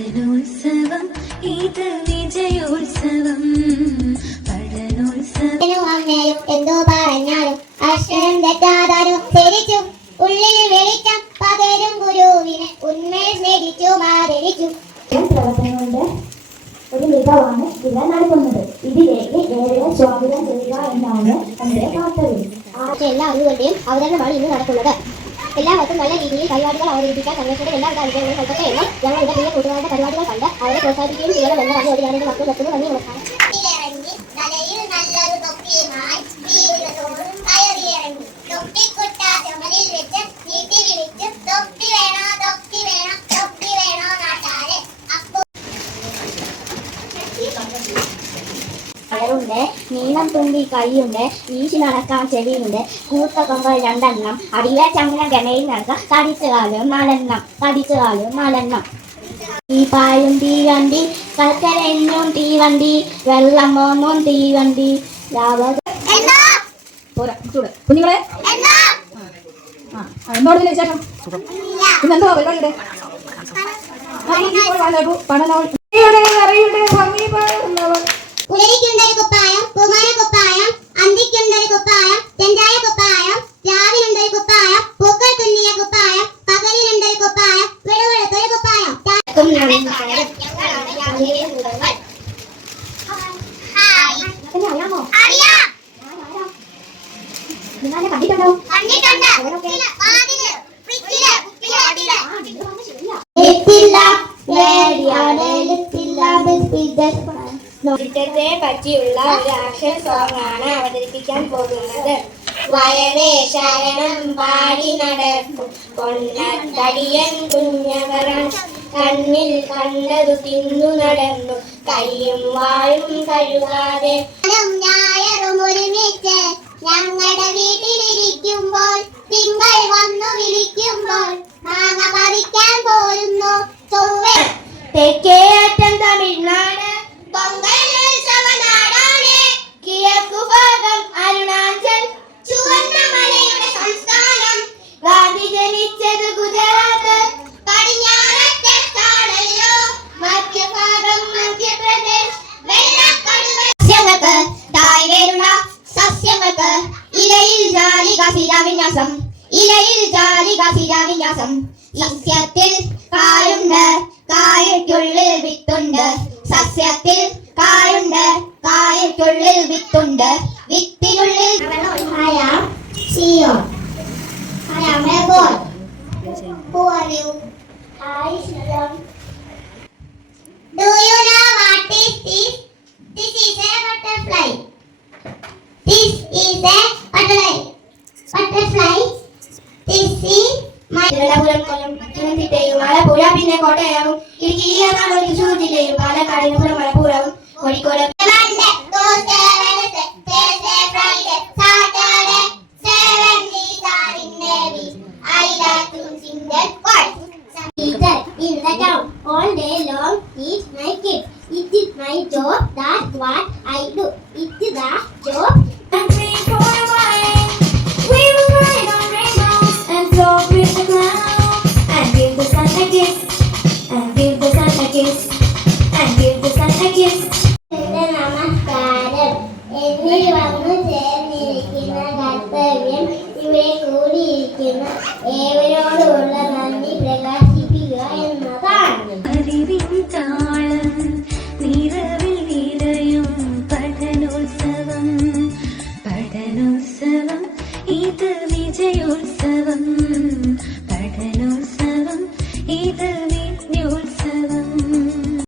പഠനോത്സവം ഇത് വിജയോത്സവം. പഠനോത്സവം. അമ്മയും എന്തോ പറഞ്ഞാലും അക്ഷരം തെറ്റാതാനും ധരിച്ചു ഉള്ളിൽ വെളിച്ചം പകരും ഗുരുവിനെ ഉന്മേഷ സ്നേഹിച്ചു മാതരിച്ചു പ്രവർത്തനങ്ങളുടെ ഒരു മികവാണ് ഇവ നൽകുന്നത്. ഇതിലേക്ക് ഏറെ സ്വാഗതം ചെയ്യുക എന്നാണ് നമ്മുടെ കർത്തവ്യം എല്ലാ അറിവുകളുടെയും അവതരണമാണ് ഇന്ന് നടക്കുന്നത്. എല്ലാവർക്കും നല്ല രീതിയിൽ പരിപാടികൾ അവതരിപ്പിക്കാൻ സർവേശ്വരുടെ എല്ലാവിധ അനുഗ്രഹങ്ങളും നൽകട്ടെ എന്ന് ഞങ്ങളുടെ പ്രിയ കൂട്ടുകാരുടെ പരിപാടികൾ കണ്ട് അവരെ പ്രോത്സാഹിപ്പിക്കുകയും ചെയ്യണമെന്ന് പറഞ്ഞുകൊണ്ട് ഞാൻ എന്റെ മക്കൾ നിർത്തുന്നു നന്ദി നമസ്കാരം. ഉണ്ട് നീളം തുമ്പി കൈയുണ്ട് വീശി നടക്കാൻ ചെവിയുണ്ട് കൂത്ത കൊമ്പൽ രണ്ടെണ്ണം അടിയിലെ ചങ്ങല ഗണയിൽ നടക്കാം തടിച്ചു കാലും നാലെണ്ണം തടിച്ചു കാലും നാലെണ്ണം തീപ്പായും തീവണ്ടി കൽക്കരഞ്ഞും തീവണ്ടി വെള്ളം മോന്നും തീവണ്ടി പണനോ പോരാ കുഞ്ഞുങ്ങളെ ആ പരിപാടിയുടെ അറിയുടെ പകർന്നവർ പുലരിക്കുണ്ടൊരു കുപ്പായം കുമാര കുപ്പായം അന്തിക്കുണ്ടൊരു കുപ്പായം ചെഞ്ചായ കുപ്പായം രാവിലുണ്ടൊരു കുപ്പായം പൂക്കൾ തുന്നിയ കുപ്പായം പകലിലുണ്ടൊരു കുപ്പായം വിളവെടുത്തൊരു കുപ്പായം നിങ്ങളെ കണ്ടിട്ടുണ്ടോ നൃത്തത്തെ പറ്റിയുള്ള ഒരു ആക്ഷൻ സോങ് ആണ് അവതരിപ്പിക്കാൻ പോകുന്നത്. വയറേ ശരണം പാടി നടക്കും. കൊന്നത്തടിയൻ കുഞ്ഞവരൻ കണ്ണിൽ കണ്ടതു തിന്നു നടന്നു. കയ്യും വായും കഴുകാതെ. ഞായറും ഒരുമിച്ച് ഞങ്ങളുടെ വീട്ടിലിരിക്കുമ്പോൾ തിങ്കൾ വന്നു വിളിക്കുമ്പോൾ മാങ്ങ പറിക്കാൻ പോരുന്നു. ചൊവ്വ തെക്കേ അറ്റം തമിഴ്നാട് ശിലാവിന്യാസം ഇലയിൽ ജാലിക ശിലാവിന്യാസം സസ്യത്തിൽ കായുണ്ട് കായയ്ക്കുള്ളിൽ വിത്തുണ്ട് സസ്യത്തിൽ കായുണ്ട് കായയ്ക്കുള്ളിൽ വിത്തുണ്ട് വിത്തിനുള്ളിൽ I സിയോ am a boy. Who are you? I Sion. Do you know what is? This is a butterfly. This is a butterfly. Butterfly. This is Thiruvananthapuram Kollam പത്തനംതിട്ടയും ആലപ്പുഴ പിന്നെ കോട്ടയവും ഇടുക്കി എറണാകുളം തൃശ്ശൂർ ജില്ലയും Palakkad ഇടപ്പുറം മലപ്പുറവും Kozhikode in all day long teach my kids. It is my job. Kiss, and give the sun a kiss.